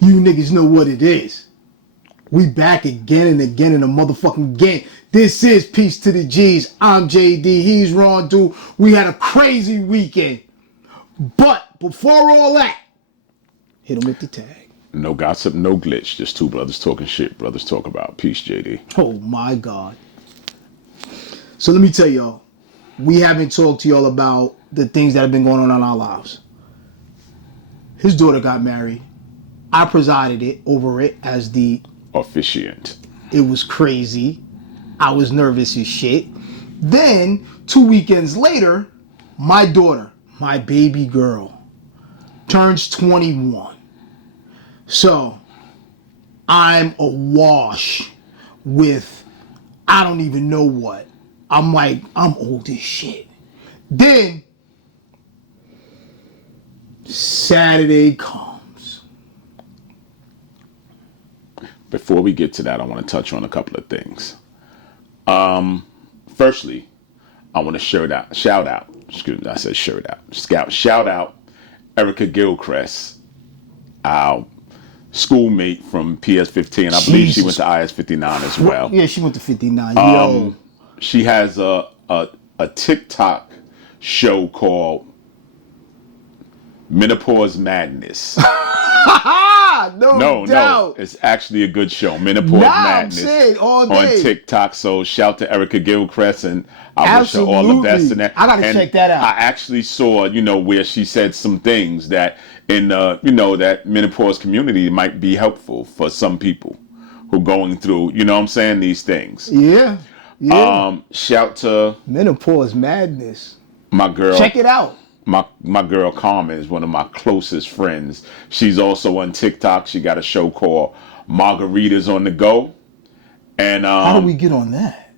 You niggas know what it is. We back again and again in the motherfucking game. This is Peace to the G's. I'm JD. He's Ron Dude. We had a crazy weekend. But before all that, hit him with the tag. No gossip, no glitch. Just two brothers talking shit. Brothers talk about. Peace, JD. Oh my God. So let me tell y'all, we haven't talked to y'all about the things that have been going on in our lives. His daughter got married. I presided over it as the officiant. It was crazy. I was nervous as shit. Then 2 weekends later, my daughter, my baby girl, turns 21. So I'm awash with I don't even know what. I'm like, I'm old as shit. Then Saturday comes. Before we get to that, I want to touch on a couple of things. Firstly, I want to shout out. Excuse me, I said shout out Erica Gilchrist, our schoolmate from PS15. I believe she went to IS59 as well. Yeah, she went to 59. Yo. She has a TikTok show called Menopause Madness. No, it's actually a good show. Menopause Madness on TikTok. So shout to Erica Gilchrist, and I wish her all the best in that. I gotta check that out. I actually saw, where she said some things that in that menopause community might be helpful for some people who are going through, these things. Yeah. Shout to Menopause Madness. My girl. Check it out. My girl Carmen is one of my closest friends. She's also on TikTok. She got a show called Margaritas on the Go. And how do we get on that?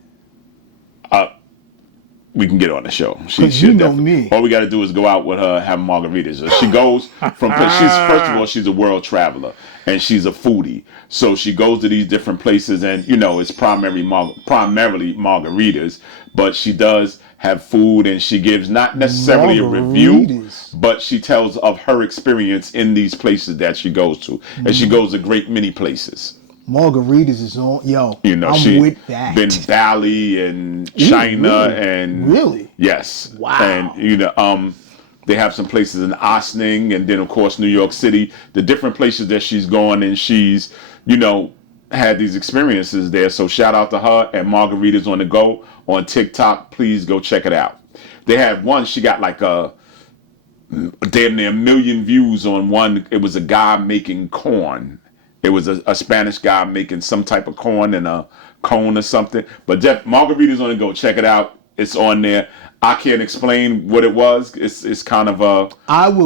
We can get on the show. You know me. All we got to do is go out with her, have margaritas. She goes from first of all, she's a world traveler and she's a foodie. So she goes to these different places, and it's primarily margaritas, but she does have food, and she gives not necessarily a review, but she tells of her experience in these places that she goes to, and she goes to great many places. Margaritas is on, I'm she with that. Been Bali and China and really, yes, wow, and they have some places in Ossining, and then of course New York City. The different places that she's gone, and she's had these experiences there. So shout out to her and Margaritas on the Go on TikTok. Please go check it out. They had one. She got like a damn near 1 million views on one. It was a guy making corn. It was a Spanish guy making some type of corn in a cone or something. But Margaritas on the Go. Check it out. It's on there. I can't explain what it was. It's kind of a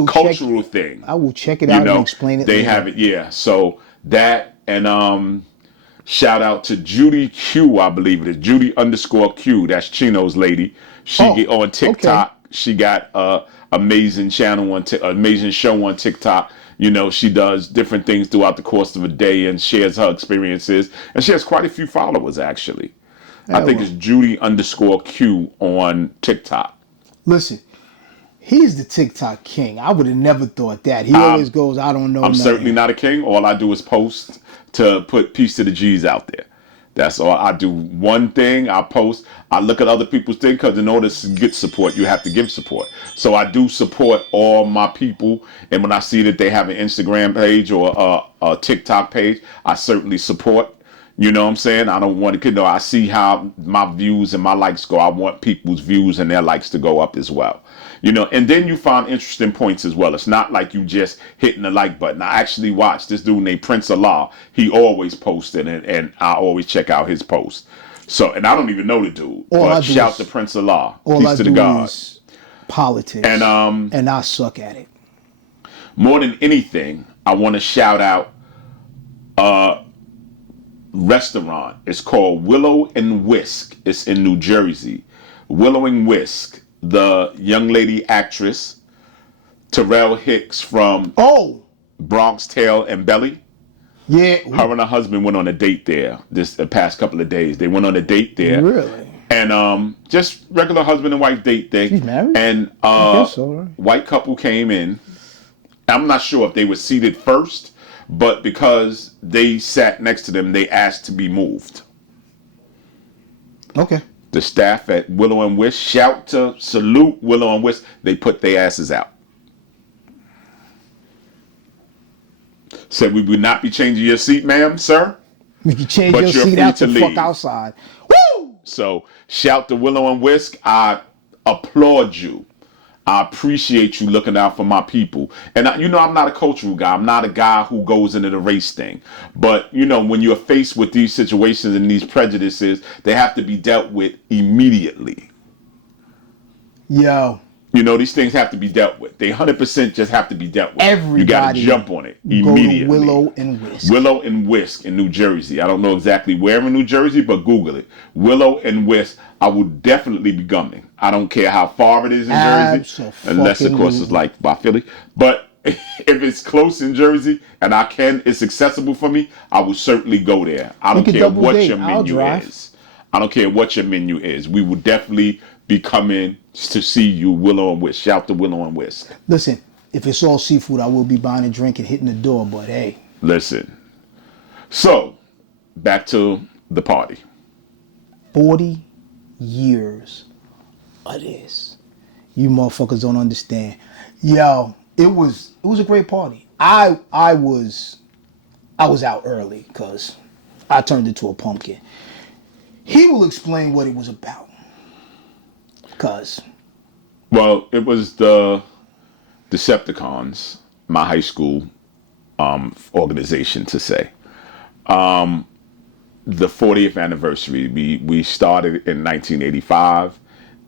cultural thing. I will check it out and explain it. They later. have it, yeah. So that, and shout out to Judy Q, I believe it is. Judy_Q. That's Chino's lady. She on TikTok. Okay. She got amazing amazing show on TikTok. She does different things throughout the course of a day and shares her experiences. And she has quite a few followers, actually. I think it's Judy_Q on TikTok. Listen, he's the TikTok king. I would have never thought that. He always goes, I don't know. I'm certainly not a king. All I do is post to put Peace to the G's out there. That's all. I do one thing. I post. I look at other people's things, because in order to get support, you have to give support. So I do support all my people. And when I see that they have an Instagram page or a TikTok page, I certainly support. You know what I'm saying? I don't want to, I see how my views and my likes go. I want people's views and their likes to go up as well. And then you find interesting points as well. It's not like you just hitting the like button. I actually watched this dude named Prince Allah. He always posted, and I always check out his posts. So, and I don't even know the dude, but shout to Prince Allah. Peace to the God. Is politics, and I suck at it. More than anything, I want to shout out restaurant. It's called Willow and Whisk. It's in New Jersey. Willow and Whisk. The young lady actress Terrell Hicks from Bronx Tale and Belly. Yeah. Her and her husband went on a date there the past couple of days. They went on a date there. Really? And just regular husband and wife date thing. She's married? And I guess so, right? White couple came in. I'm not sure if they were seated first, but because they sat next to them, they asked to be moved. Okay. The staff at Willow and Wisp, salute Willow and Wisp, they put their asses out. Said we would not be changing your seat, ma'am, sir. You can change But your you're seat free out to the fuck leave. outside. Woo! So shout to Willow and Whisk. I applaud you. I appreciate you looking out for my people. And I'm not a cultural guy. I'm not a guy who goes into the race thing. But when you're faced with these situations and these prejudices, they have to be dealt with immediately. Yo. These things have to be dealt with. They 100% just have to be dealt with. Everybody you got to jump on it immediately. Go to Willow and Wisp. Willow and Wisp in New Jersey. I don't know exactly where in New Jersey, but Google it. Willow and Wisp. I would definitely be coming. I don't care how far it is in Jersey, unless of course it's like by Philly. But if it's close in Jersey and it's accessible for me, I would certainly go there. I don't care what your menu is. I don't care what your menu is. We will definitely be coming to see you, Willow and Wisp. Shout to Willow and Wisp. Listen, if it's all seafood, I will be buying a drink and hitting the door, but hey. Listen. So, back to the party. 40 years of this. You motherfuckers don't understand. Yo, it was a great party. I was out early because I turned into a pumpkin. He will explain what it was about. Well, it was the Decepticons, my high school organization to say. The 40th anniversary. We started in 1985,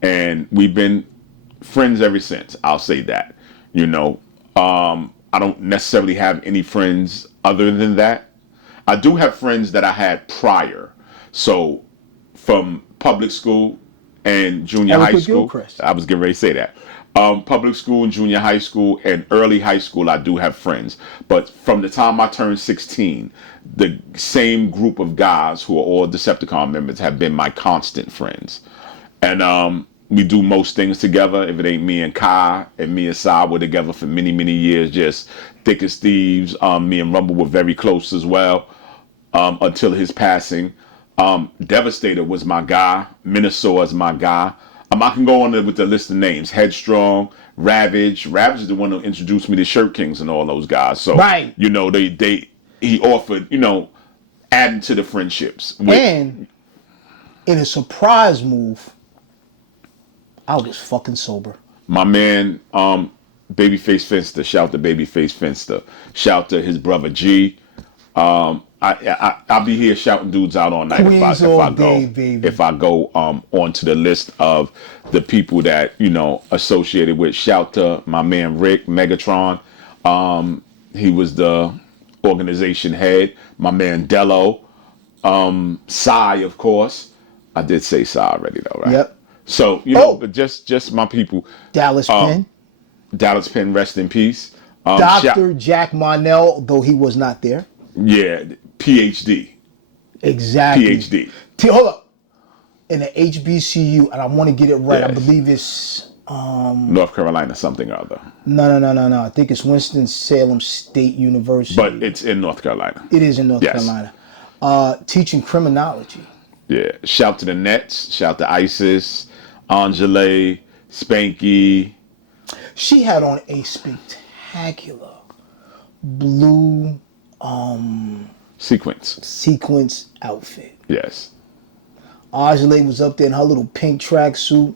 and we've been friends ever since. I'll say that. I don't necessarily have any friends other than that. I do have friends that I had prior. So from public school and junior high school. Gilchrist. I was getting ready to say that. Public school and junior high school and early high school, I do have friends. But from the time I turned 16, the same group of guys who are all Decepticon members have been my constant friends. And we do most things together. If it ain't me and Kai and me and Sai were together for many, many years, just thick as thieves. Me and Rumble were very close as well until his passing. Devastator was my guy. Minnesota's my guy. I can go on with the list of names. Headstrong, Ravage. Ravage is the one who introduced me to Shirt Kings and all those guys. So, right. He offered, adding to the friendships. And in a surprise move, I was fucking sober. My man, Babyface Finster. Shout to Babyface Finster. Shout to his brother G. I'll be here shouting dudes out all night if I go onto the list of the people that associated with. Shout to my man Rick Megatron. He was the organization head. My man Dello. Psy, of course. I did say Psy already though, right? Yep. So just my people. Dallas Penn. Dallas Penn, rest in peace. Dr. Jack Marnell, though he was not there. Yeah, PhD. Exactly. PhD. Hold up. In the HBCU, and I want to get it right. Yes. I believe it's North Carolina something or other. No. I think it's Winston-Salem State University. But it's in North Carolina. It is in North Carolina. Teaching criminology. Yeah. Shout to the Nets. Shout to Isis, Angela, Spanky. She had on a spectacular blue sequence outfit. Yes. Angela was up there in her little pink tracksuit.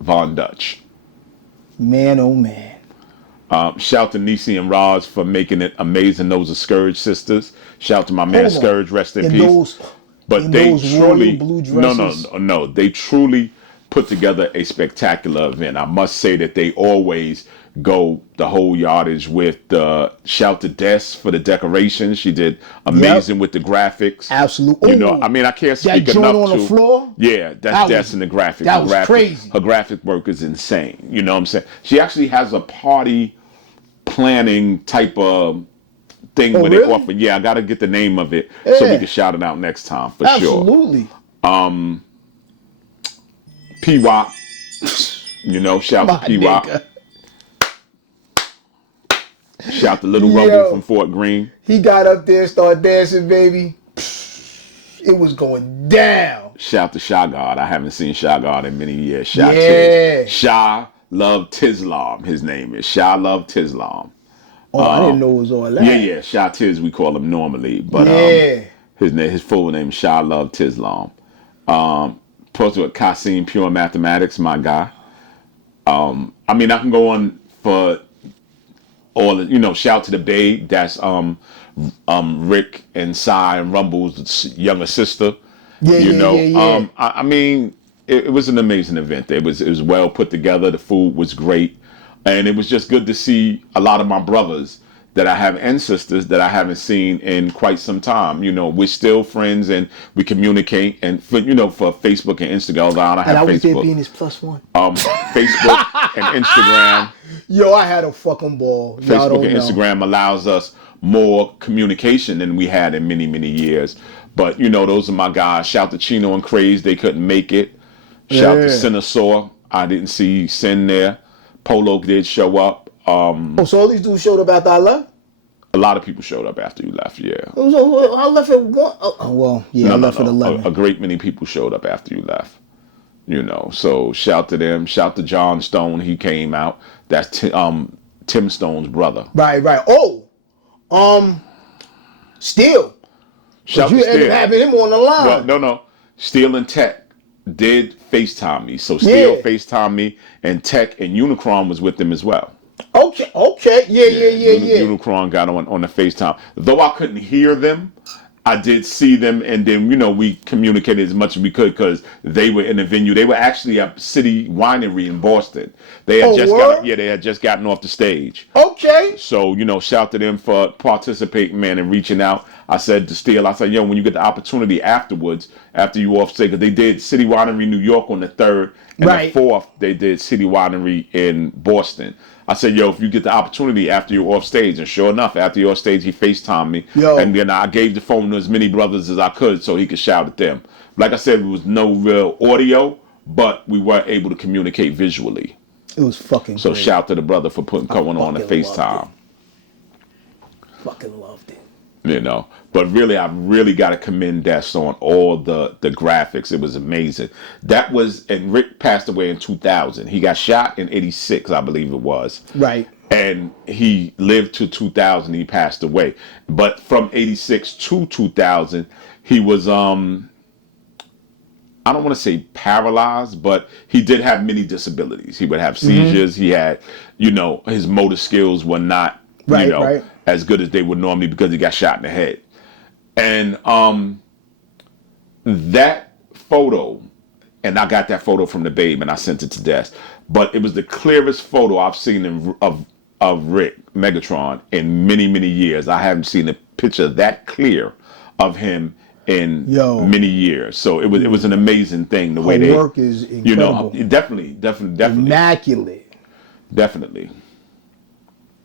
Von Dutch. Man, oh man. Shout to Nisi and Roz for making it amazing. Those are Scourge sisters. Shout to my man Scourge, rest in peace. But they truly, blue dresses. no. They truly put together a spectacular event. I must say that they always go the whole yardage with shout to Des for the decorations. She did amazing with the graphics. Absolutely. I can't speak enough on the floor? Yeah, that's Des in the graphics. That was crazy. Her graphic work is insane. You know what I'm saying? She actually has a party planning type of thing where they offer. Yeah, I got to get the name of it so we can shout it out next time for sure. Absolutely. P-Wop. Shout to P-Wop. Shout to Little Yo. Rumble from Fort Greene. He got up there, started dancing, baby. It was going down. Shout to Shy God. I haven't seen Shy God in many years. Shy Yeah. Tiz. Shy Love Tislam, his name is. Shy Love Tislam. Oh, I didn't know it was all that. Yeah. Shy Tiz, we call him normally. But Yeah. his full name is Shy Love Tislam. Posted with Kasim Pure Mathematics, my guy. I mean, I can go on for all the, shout to the babe. That's Rick and Cy and Rumble's younger sister. Yeah. I mean, it was an amazing event. It was well put together. The food was great, and it was just good to see a lot of my brothers that I have and sisters that I haven't seen in quite some time. We're still friends and we communicate. And for Facebook and Instagram, I don't have And I was there Facebook. being his +1. Facebook and Instagram. Yo, I had a fucking ball. Y'all Facebook don't and know. Instagram allows us more communication than we had in many, many years. But, those are my guys. Shout to Chino and Craze. They couldn't make it. Shout to Sinasaur. I didn't see Sin there. Polo did show up. So all these dudes showed up after I left? A lot of people showed up after you left, yeah. I left at 1. Oh, well, yeah, I left at 11. A great many people showed up after you left. So shout to them. Shout to John Stone. He came out. That's Tim Stone's brother. Right. Oh, Steel. Shout You to ended Steel. up having him on the line. Well, no. Steel and Tech did FaceTime me. So Steel Yeah. FaceTime me, and Tech and Unicron was with them as well. Okay. Yeah. Unicron got on the FaceTime. Though I couldn't hear them, I did see them, and then we communicated as much as we could because they were in the venue. They were actually at City Winery in Boston. They had they had just gotten off the stage. Okay. So shout to them for participating, man, and reaching out. I said to Steele, yo, when you get the opportunity afterwards, after you off stage, because they did City Winery New York on the 3rd, and Right. the 4th they did City Winery in Boston. I said, yo, if you get the opportunity after you're off stage, and sure enough, after you're off stage, he FaceTimed me. Yo. And then I gave the phone to as many brothers as I could so he could shout at them. Like I said, there was no real audio, but we were able to communicate visually. It was fucking So great. shout to the brother for coming on the fucking FaceTime. Fucking loved it. But really, I really got to commend Des on all the graphics. It was amazing. And Rick passed away in 2000. He got shot in 86, I believe it was. Right. And he lived to 2000. He passed away. But from 86 to 2000, he was, I don't want to say paralyzed, but he did have many disabilities. He would have seizures. He had, his motor skills were not, Right. as good as they would normally because he got shot in the head. And that photo, and I got that photo from the babe and I sent it to Des, but it was the clearest photo I've seen of Rick Megatron in many, many years. I haven't seen a picture that clear of him in many years. So it was an amazing thing the way Her they work is incredible. Definitely. Immaculate. Definitely.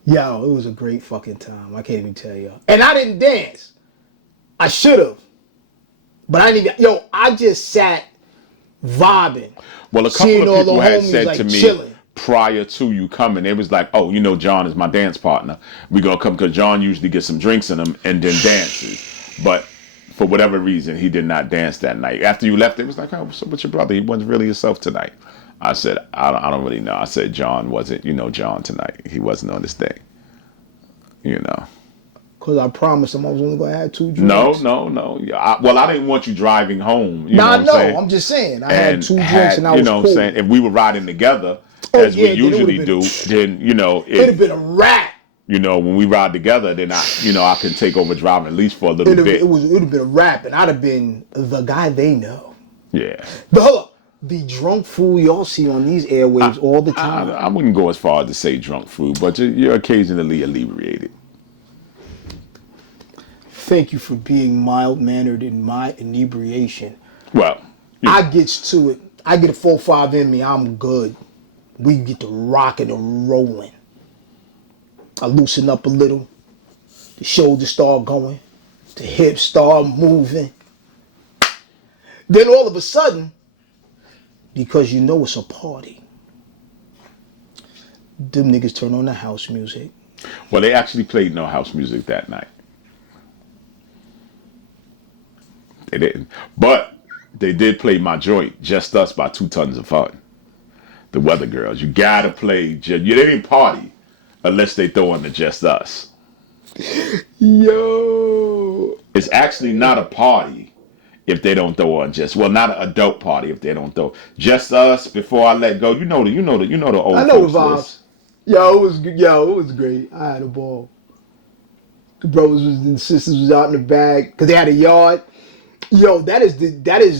Yo, it was a great fucking time. I can't even tell you. And I didn't dance. I should have. But I didn't even. Yo, I just sat vibing. Well, a seeing couple all of people the had homies, said like, to me chilling. prior to you coming, it was like, oh, John is my dance partner. We're going to come because John usually gets some drinks in him and then dances. But for whatever reason, he did not dance that night. After you left, it was like, oh, what's up with your brother? He wasn't really himself tonight. I said, I don't really know. I said, John wasn't, John tonight. He wasn't on this thing. Because I promised him I was only going to have 2 drinks. No. I didn't want you driving home. You know Nah, what I'm no, saying? I'm just saying. I had 2 drinks and I you was know cool. what I'm saying? If we were riding together, Oh, as yeah, we then it usually would've do, been- then, It'd have been a wrap. when we ride together, then I can take over driving at least for a little bit. It would have been a wrap, and I'd have been the guy they know. Yeah. Hold up. The drunk fool y'all see on these airwaves all the time. I wouldn't go as far as to say drunk food, but you're occasionally inebriated. Thank you for being mild-mannered in my inebriation. Well, I gets to it. I get a 4-5 in me. I'm good. We get to rocking and rolling. I loosen up a little. The shoulders start going. The hips start moving. Then all of a sudden, because it's a party, them niggas turn on the house music. Well, they actually played no house music that night. They didn't. But they did play my joint, Just Us by 2 Tons of Fun. The Weather Girls. You gotta play. They didn't party unless they throw on the Just Us. Yo. It's actually not a party if they don't throw on not an adult party if they don't throw Just Us, Before I Let Go. You know the old I know the folks vibes. list. Yo, it was good. Yo, it was great. I had a ball. The brothers and sisters was out in the back because they had a yard. Yo, that is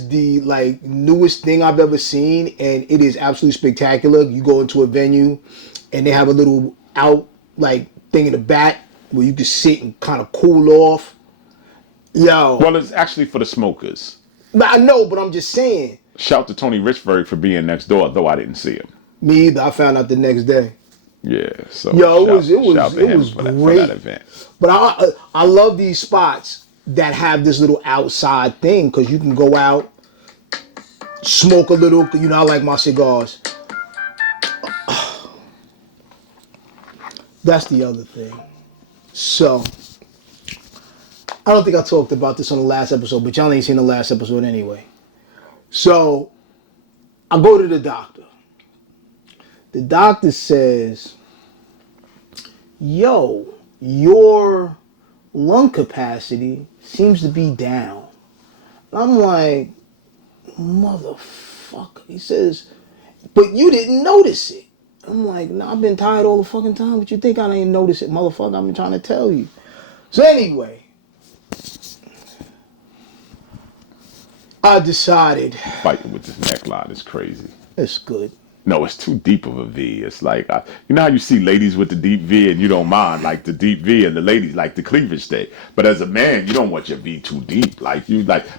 the like newest thing I've ever seen, and it is absolutely spectacular. You go into a venue, and they have a little out like thing in the back where you can sit and kind of cool off. Yo, Well, it's actually for the smokers. I know, but I'm just saying. Shout to Tony Richburg for being next door, though I didn't see him. Me either. I found out the next day. Yeah, so Yo, it was shout to him for great. that event. But I love these spots that have this little outside thing because you can go out, smoke a little. You know, I like my cigars. That's the other thing. So, I don't think I talked about this on the last episode, but y'all ain't seen the last episode anyway. So, I go to the doctor. The doctor says, yo, your lung capacity seems to be down. And I'm like, motherfucker. He says, but you didn't notice it. I'm like, nah, I've been tired all the fucking time, but you think I didn't notice it, motherfucker? I've been trying to tell you. So anyway, I decided. Fighting with this neckline is crazy. It's good. No, it's too deep of a V. It's like, you know how you see ladies with the deep V and you don't mind, like the deep V, and the ladies like the cleavage day. But as a man, you don't want your V too deep. Like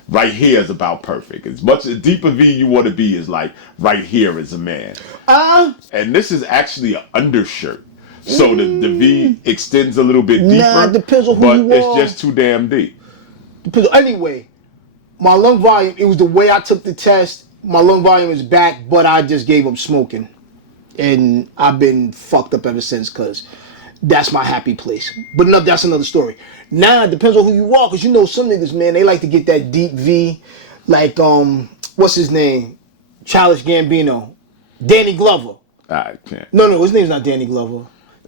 right here is about perfect. As much as deeper V you want to be is like right here as a man. And this is actually an undershirt. So the V extends a little bit deeper. Nah, it depends on who but you it's are. just too damn deep. Anyway, my lung volume, it was the way I took the test. My lung volume is back, but I just gave up smoking. And I've been fucked up ever since because that's my happy place. But no, that's another story. Now, it depends on who you are because you know some niggas, man, they like to get that deep V. Like, what's his name? Childish Gambino. Danny Glover. I can't. No, his name's not Danny Glover.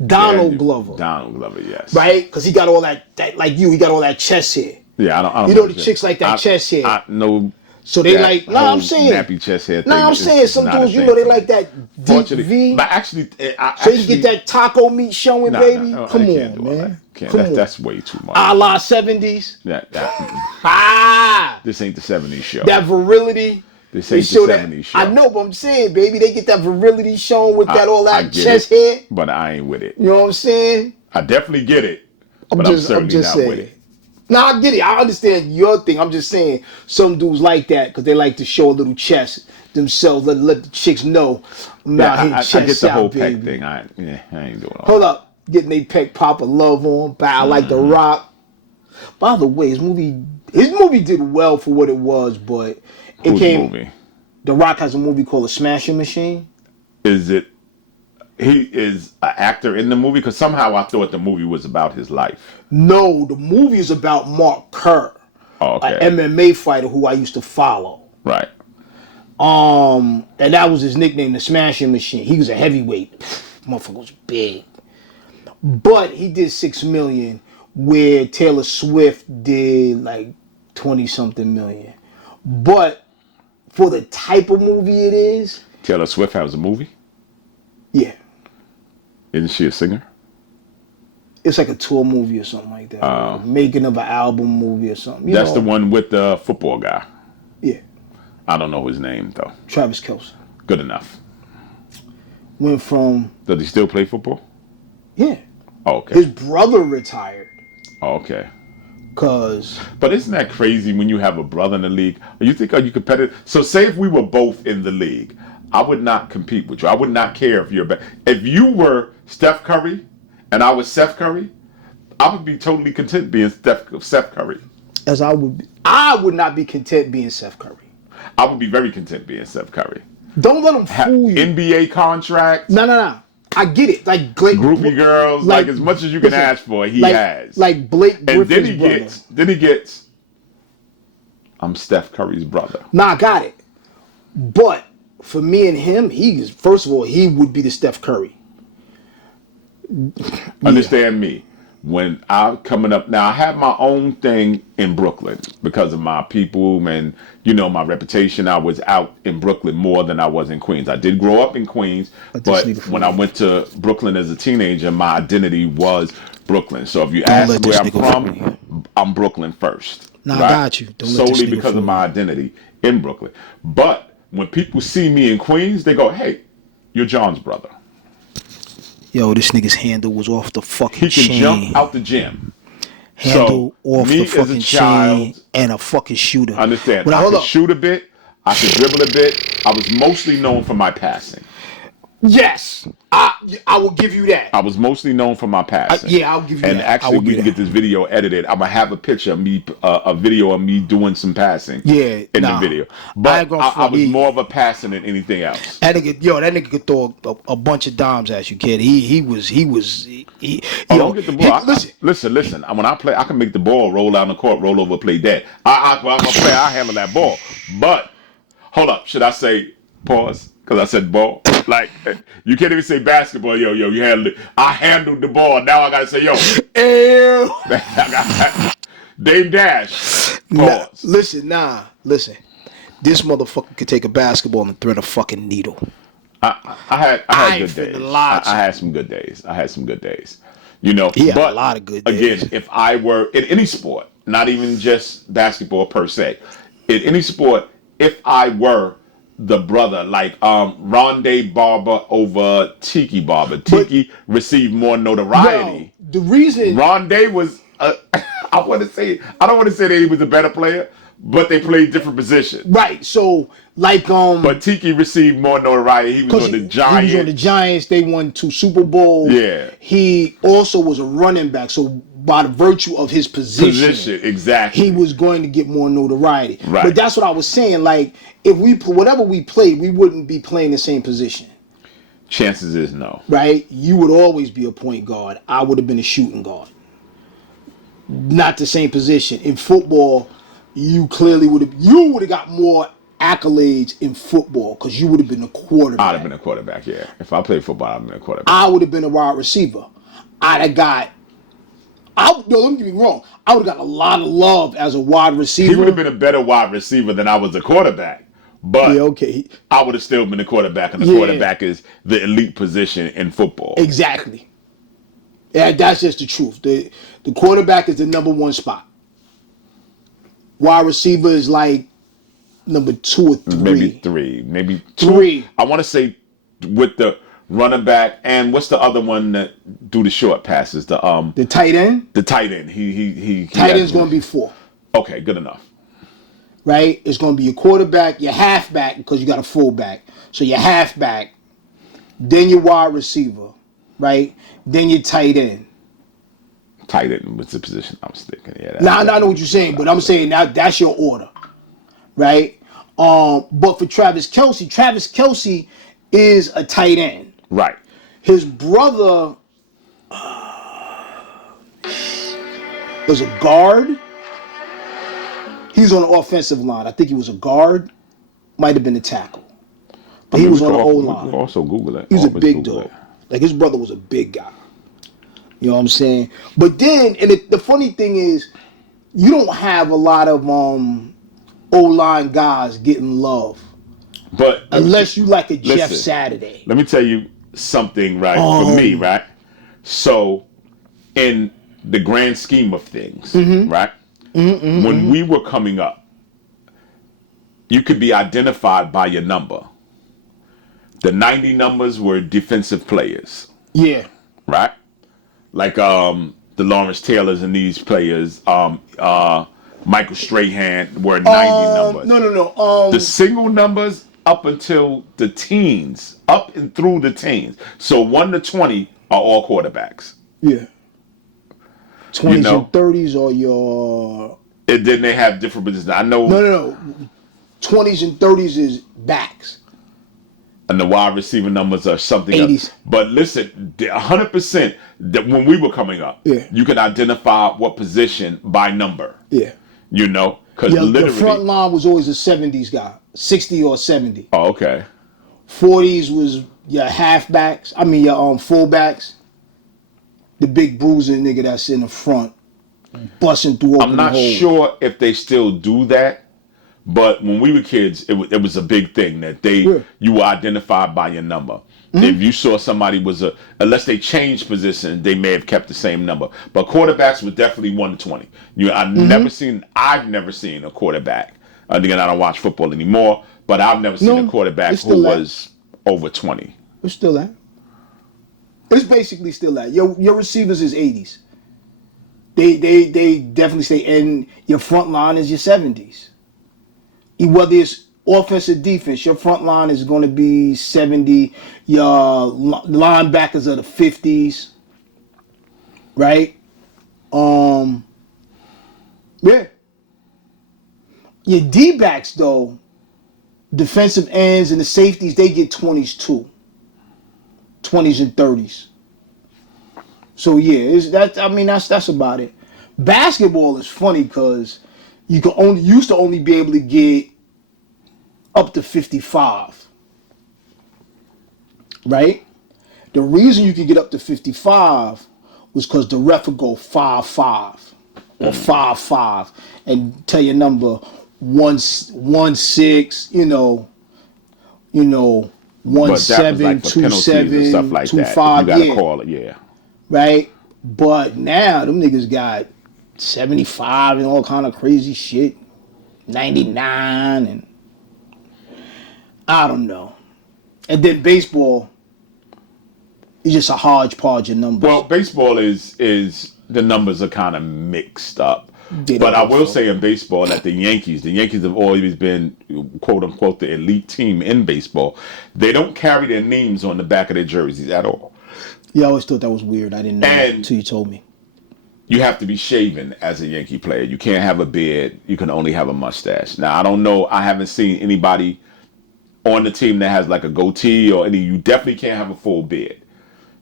Donald Glover. Donald Glover, yes. Right? Because he got all that, like you, he got all that chest hair. Yeah, I don't You know the chicks like that chest hair. I know. So they that like, whole I'm saying. nappy chest hair thing I'm is saying some not a dudes, you thing know, they for me. like that deep Fortunately, V. but actually, So you get that taco meat showing, baby. No, Come I can't on, do all man. that. Can't. Come on. That's way too much. A la 70s. This ain't the 70s show. That virility. This They ain't the show that. 70s show. I know, but I'm saying, baby, they get that virility shown with that all I that get chest it, hair. but I ain't with it. You know what I'm saying? I definitely get it, but I'm certainly not with it. No, I get it. I understand your thing. I'm just saying some dudes like that because they like to show a little chest themselves. Let the chicks know. I'm Yeah, out here I chest get the out, whole baby. peck thing. I ain't doing all Hold up. Getting they peck pop a love on. Bow like The Rock. By the way, his movie did well for what it was, but it Whose came. movie? The Rock has a movie called A Smashing Machine. Is it? He is an actor in the movie because somehow I thought the movie was about his life. No, the movie is about Mark Kerr, Oh, okay. an MMA fighter who I used to follow. Right. And that was his nickname, the Smashing Machine. He was a heavyweight. Motherfucker was big. But he did $6 million, where Taylor Swift did like 20-something million. But for the type of movie it is, Taylor Swift has a movie. yeah. Isn't she a singer? It's like a tour movie or something like that. Or making of an album movie or something. You That's know, the one with the football guy. Yeah. I don't know his name though. Travis Kelce. Good enough. Went from, Does he still play football? yeah. Oh, okay. His brother retired. Oh, okay. Because, But isn't that crazy when you have a brother in the league? You think, are you competitive? So say if we were both in the league, I would not compete with you. I would not care if you're better. If you were Steph Curry and I was Steph Curry, I would be totally content being Steph Curry. as I would not be content being Steph Curry. I would be very content being Steph Curry. Don't let him fool you. NBA contract. No. I get it. Like Groupie girls, like as much as you can listen, ask for, he like, has. Like Blake and Griffin's brother. Then he gets. I'm Steph Curry's brother. Nah, I got it. But for me and him, first of all, he would be the Steph Curry. Understand me. When I'm coming up now, I have my own thing in Brooklyn because of my people and my reputation. I was out in Brooklyn more than I was in Queens. I did grow up in Queens, but when I went to Brooklyn as a teenager, my identity was Brooklyn. So if you ask where I'm from, I'm Brooklyn first. Nah, right? I got you. Don't solely because of my identity in Brooklyn. But when people see me in Queens, they go, "Hey, you're John's brother." Yo, this nigga's handle was off the fucking chain. He can jump out the gym. Handle off the fucking chain and a fucking shooter. Understand? But I could shoot a bit. I could dribble a bit. I was mostly known for my passing. Yes, I will give you that. I was mostly known for my passing. I'll give you and that. And actually, we can get this video edited. I'm gonna have a picture of me, a video of me doing some passing. Yeah, in the video. But I was more of a passing than anything else. That nigga could throw a bunch of dimes at you, kid. Don't get the ball. Listen. When I play, I can make the ball roll out on the court, roll over, play dead. I'm a player. I handle that ball. But hold up, should I say pause? Because I said ball. Like, you can't even say basketball. Yo, you handled it. I handled the ball. Now I got to say, yo. Dame Dash. Pause. Listen. This motherfucker could take a basketball and thread a fucking needle. I had good days. I had some good days. He had a lot of good days. Again, if I were in any sport, not even just basketball per se, in any sport, if I were the brother, like Rondé Barber over Tiki Barber. Tiki received more notoriety. No, the reason Rondé was, I don't want to say that he was a better player, but they played different positions. Right. So like but Tiki received more notoriety. He was on the Giants. He was on the Giants. They won 2 Super Bowls. Yeah. He also was a running back. So by the virtue of his position, exactly, he was going to get more notoriety. Right. But that's what I was saying. Like, if whatever we played, we wouldn't be playing the same position. Chances is no. Right? You would always be a point guard. I would have been a shooting guard. Not the same position. In football, you clearly would have got more accolades in football because you would have been a quarterback. I'd have been a quarterback, yeah. If I played football, I'd have been a quarterback. I would have been a wide receiver. Don't get me wrong. I would have got a lot of love as a wide receiver. He would have been a better wide receiver than I was a quarterback. But yeah, okay. I would have still been a quarterback, and the quarterback is the elite position in football. Exactly. Yeah, that's just the truth. The quarterback is the number 1 spot. Wide receiver is like number 2 or 3. Maybe 3. I want to say with the running back, and what's the other one that do the short passes? The tight end. The tight end. He tight end's going to be 4. Okay, good enough. Right? It's going to be your quarterback, your halfback, because you got a fullback. So your halfback, then your wide receiver, right? Then your tight end. Tight end was the position I was thinking. Yeah. I know what you're saying, but I'm saying now that's your order, right? But for Travis Kelce is a tight end. Right. His brother was a guard. He was on the offensive line. I think he was a guard. Might have been a tackle. But he was on the O-line. You can also Google it. He was a big dog. Like, his brother was a big guy. You know what I'm saying? But then, and the funny thing is, you don't have a lot of O-line guys getting love. But unless you like a Jeff Saturday. Let me tell you something, right? For me, right? So, in the grand scheme of things, right? When we were coming up, you could be identified by your number. The 90 numbers were defensive players. Yeah. Right? Like the Lawrence Taylors and these players, Michael Strahan were 90 numbers. No. The single numbers up until the teens, up and through the teens. So 1 to 20 are all quarterbacks. Yeah. 20s and 30s are your... And then they have different positions. I know... No. 20s and 30s is backs. and the wide receiver numbers are something 80s. else. But listen, 100% that when we were coming up, Yeah. you could identify what position by number. Yeah. You know, because Your literally. front line was always a 70s guy, 60 or 70. Oh, okay. 40s was your halfbacks. I mean your fullbacks. The big bruiser nigga that's in the front, busting through open I'm not holes. sure if they still do that, but when we were kids, it was a big thing that you were identified by your number. If you saw somebody unless they changed position, they may have kept the same number. But quarterbacks were definitely 1 to 20. I've never seen a quarterback. Again, I don't watch football anymore, but I've never seen a quarterback who was over 20. It's still that. It's basically still that. Your receivers is 80s. They definitely stay, and your front line is your 70s. Whether it's offense or defense, your front line is going to be 70. Your linebackers are the 50s, right? Yeah. Your D-backs though, defensive ends and the safeties, they get 20s too. 20s and 30s. So yeah, that's about it. Basketball is funny because used to only be able to get up to 55. Right? The reason you could get up to 55 was because the ref would go 5-5 or 5-5 and tell your number 1-6, 1-7, 2-7, stuff like 2-5. that. You gotta call it, yeah. Right? But now them niggas got 75 and all kind of crazy shit. 99 and I don't know. And then baseball is just a hodgepodge of numbers. Well, baseball is the numbers are kind of mixed up. But I will say in baseball that the Yankees have always been, quote unquote, the elite team in baseball. They don't carry their names on the back of their jerseys at all. Yeah, I always thought that was weird. I didn't know that until you told me. You have to be shaven as a Yankee player. You can't have a beard. You can only have a mustache. Now, I don't know. I haven't seen anybody on the team that has like a goatee or any. You definitely can't have a full beard.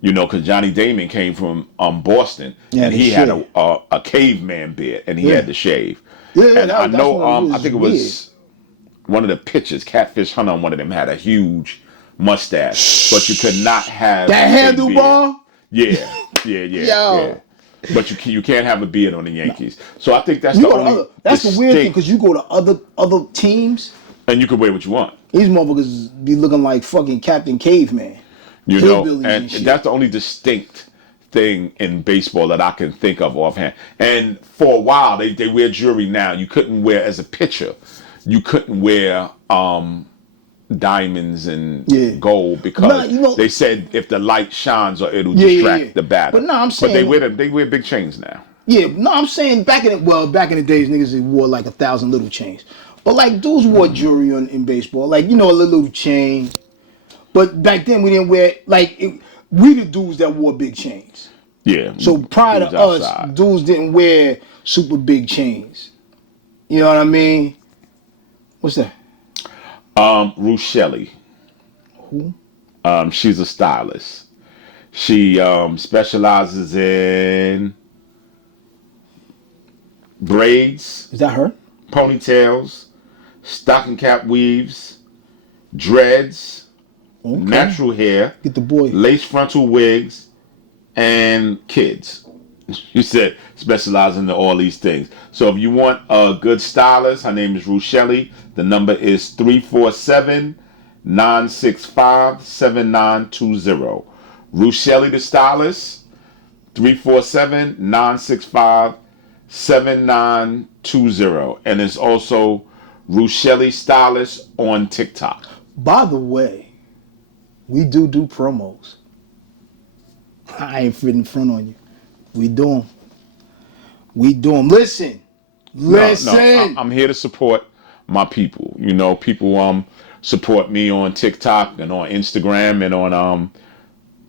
Because Johnny Damon came from Boston, and he had a caveman beard, and he had to shave. Yeah, and I know. I think it was one of the pitchers, Catfish Hunter, one of them had a huge mustache, but you could not have that handlebar. Yeah. But you can't have a beard on the Yankees. No. So I think that's the only. That's the weird thing because you go to other teams, and you can wear what you want. These motherfuckers be looking like fucking Captain Caveman. And that's the only distinct thing in baseball that I can think of offhand. And for a while, they wear jewelry now. You couldn't wear, as a pitcher, you couldn't wear diamonds and gold because they said if the light shines or it'll distract the batter. But no, I'm saying. But they wear big chains now. Yeah, no, I'm saying back in the days, niggas wore like 1,000 little chains. But like dudes wore jewelry in baseball, like a little chain. But back then we didn't wear we the dudes that wore big chains. Yeah. So prior to us, dudes didn't wear super big chains. You know what I mean? What's that? Ruth Shelley. Who? She's a stylist. She specializes in braids. Is that her? Ponytails, stocking cap weaves, dreads. Okay. Natural hair, get the boy, lace frontal wigs, and kids. You said specializing in all these things. So if you want a good stylist, her name is Ruth Shelley. The number is 347-965-7920. Ruth Shelley, the stylist, 347-965-7920. And it's also Ruth Shelley Stylist on TikTok. By the way, we do promos. I ain't fitting front on you. We do them. Listen. No, I'm here to support my people. People support me on TikTok and on Instagram and on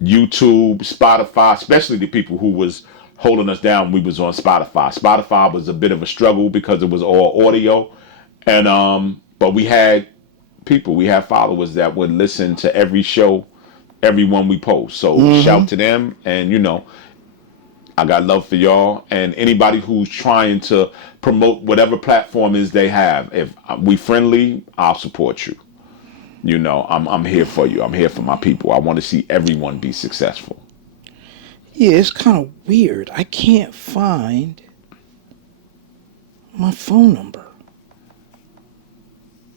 YouTube, Spotify, especially the people who was holding us down when we was on Spotify. Spotify was a bit of a struggle because it was all audio. And but we had people. We have followers that would listen to every show, every one we post. So shout to them, and I got love for y'all and anybody who's trying to promote whatever platform is they have. If we friendly, I'll support you. I'm here for you. I'm here for my people. I want to see everyone be successful. Yeah, it's kind of weird. I can't find my phone number.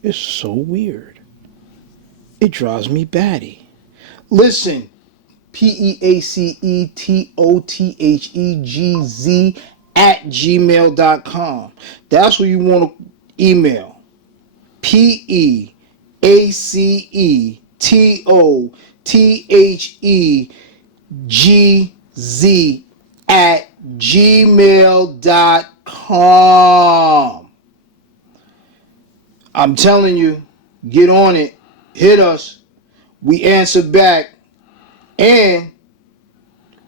It's so weird. It drives me batty. Listen, PEACETOTHEGZ @gmail.com. That's what you want to email. PEACETOTHEGZ @gmail.com. I'm telling you, get on it. Hit us. We answer back. And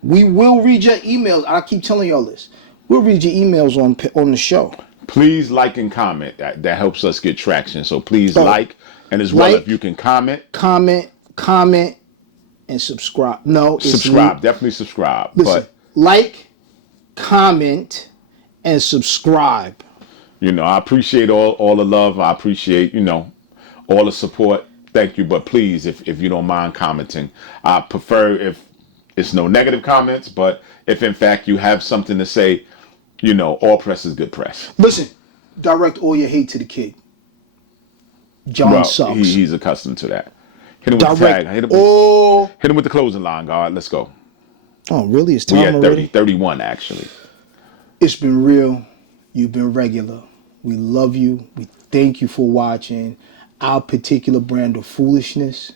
we will read your emails. I keep telling y'all this. We'll read your emails on the show. Please like and comment. That helps us get traction. So please like, and as well, if you can comment, and subscribe. No, subscribe. Definitely subscribe. Listen, like, comment, and subscribe. I appreciate all the love. I appreciate all the support. Thank you. But please, if you don't mind commenting, I prefer if it's no negative comments. But if in fact you have something to say, all press is good press. Listen, direct all your hate to the kid. John sucks. He's accustomed to that. Hit him with the tag. Hit him with the closing line, guard. Let's go. Oh, really? It's time already? 30, 31, actually. It's been real. You've been regular. We love you. We thank you for watching our particular brand of foolishness.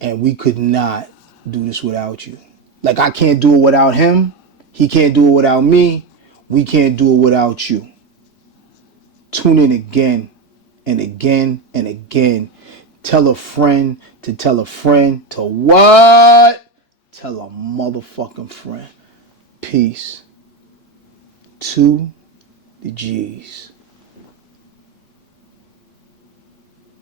And we could not do this without you. Like, I can't do it without him. He can't do it without me. We can't do it without you. Tune in again and again and again. Tell a friend to tell a friend to what? Tell a motherfucking friend. Peace. To the G's.